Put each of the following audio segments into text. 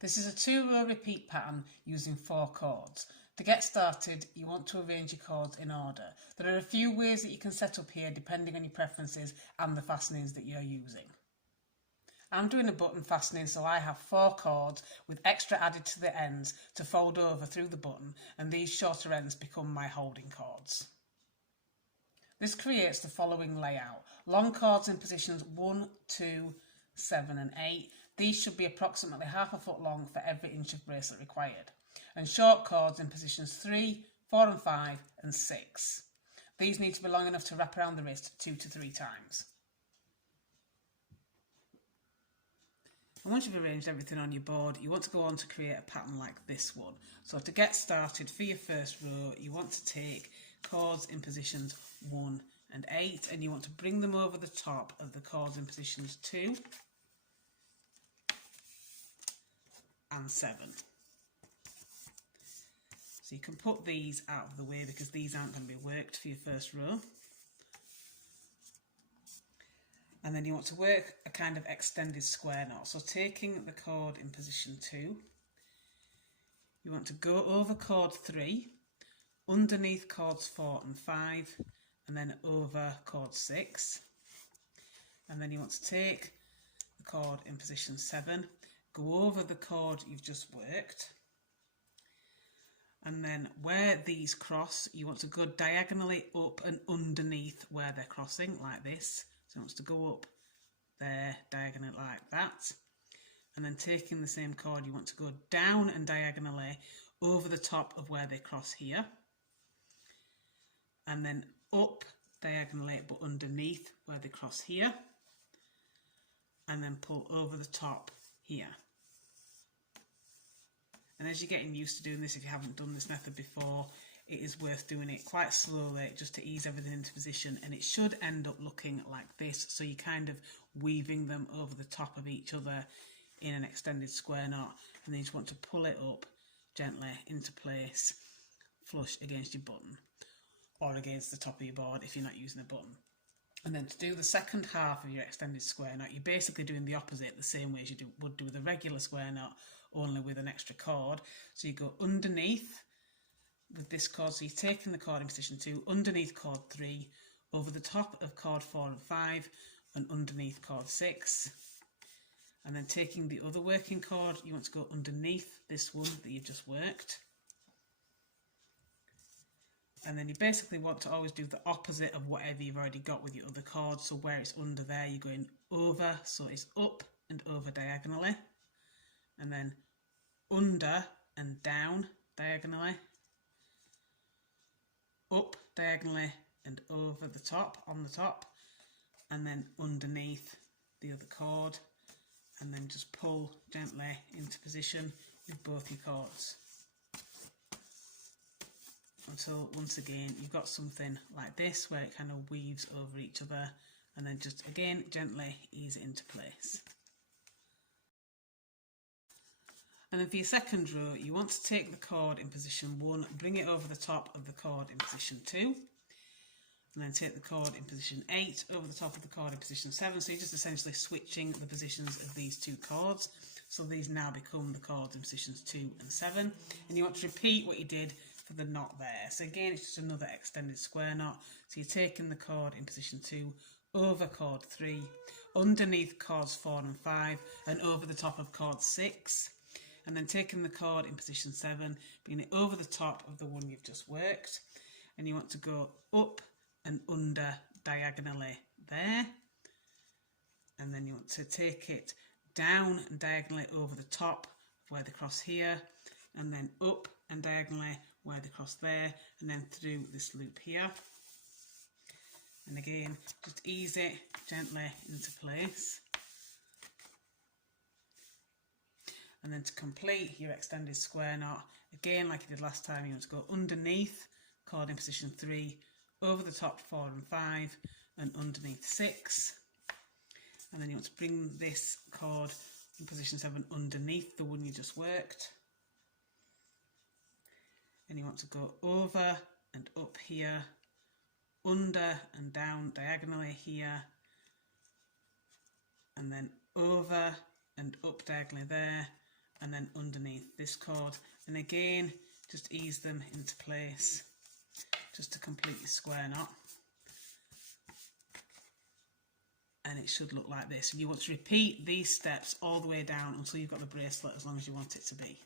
This is a 2-row repeat pattern using 4 chords. To get started, you want to arrange your chords in order. There are a few ways that you can set up here depending on your preferences and the fastenings that you're using. I'm doing a button fastening, so I have 4 chords with extra added to the ends to fold over through the button, and these shorter ends become my holding chords. This creates the following layout. Long chords in positions 1, 2, 7 and 8. These should be approximately half a foot long for every inch of bracelet required. And short chords in positions 3, 4 and 5 and 6. These need to be long enough to wrap around the wrist 2 to 3 times. And once you've arranged everything on your board, you want to go on to create a pattern like this one. So to get started, for your first row, you want to take chords in positions 1 and 8 and you want to bring them over the top of the chords in positions 2 and 7. So you can put these out of the way because these aren't going to be worked for your first row. And then you want to work a kind of extended square knot. So taking the chord in position 2, you want to go over chord 3, underneath chords 4 and 5, and then over chord 6. And then you want to take the chord in position 7, go over the chord you've just worked, and then where these cross, you want to go diagonally up and underneath where they're crossing, like this. So it wants to go up there, diagonally like that. And then taking the same chord, you want to go down and diagonally over the top of where they cross here. And then up diagonally but underneath where they cross here. And then pull over the top here. And as you're getting used to doing this, if you haven't done this method before, it is worth doing it quite slowly just to ease everything into position, and it should end up looking like this. So you're kind of weaving them over the top of each other in an extended square knot, and then you just want to pull it up gently into place flush against your button or against the top of your board if you're not using a button. And then to do the second half of your extended square knot, you're basically doing the opposite, the same way as you would do with a regular square knot, only with an extra cord. So you go underneath with this chord, so you're taking the chord in position 2, underneath chord 3, over the top of chord 4 and 5, and underneath chord 6. And then taking the other working chord, you want to go underneath this one that you've just worked. And then you basically want to always do the opposite of whatever you've already got with your other chord. So where it's under there, you're going over, so it's up and over diagonally. And then under and down diagonally. Up diagonally and over the top, on the top. And then underneath the other chord. And then just pull gently into position with both your chords. Until once again you've got something like this where it kind of weaves over each other, and then just again gently ease it into place. And then for your second row, you want to take the chord in position 1, bring it over the top of the chord in position 2, and then take the chord in position 8 over the top of the chord in position 7. So you're just essentially switching the positions of these two chords. So these now become the chords in positions 2 and 7, and you want to repeat what you did for the knot there. So again, it's just another extended square knot. So you're taking the chord in position 2, over chord 3, underneath chords 4 and 5, and over the top of chord 6. And then taking the chord in position 7, bringing it over the top of the one you've just worked. And you want to go up and under diagonally there. And then you want to take it down and diagonally over the top of where they cross here. And then up and diagonally where they cross there, and then through this loop here. And again, just ease it gently into place. And then to complete your extended square knot, again like you did last time, you want to go underneath chord in position 3, over the top 4 and 5, and underneath 6. And then you want to bring this chord in position 7 underneath the one you just worked. And you want to go over and up here, under and down diagonally here, and then over and up diagonally there, and then underneath this cord, and again just ease them into place just to complete your square knot. And it should look like this, and you want to repeat these steps all the way down until you've got the bracelet as long as you want it to be.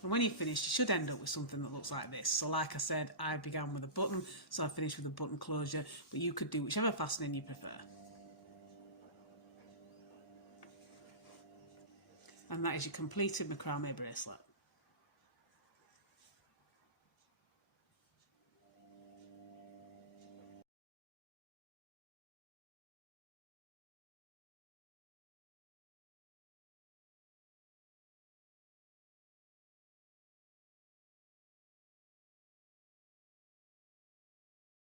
And when you've finished, you should end up with something that looks like this. So like I said, I began with a button, so I finished with a button closure, but you could do whichever fastening you prefer. And that is your completed macrame bracelet.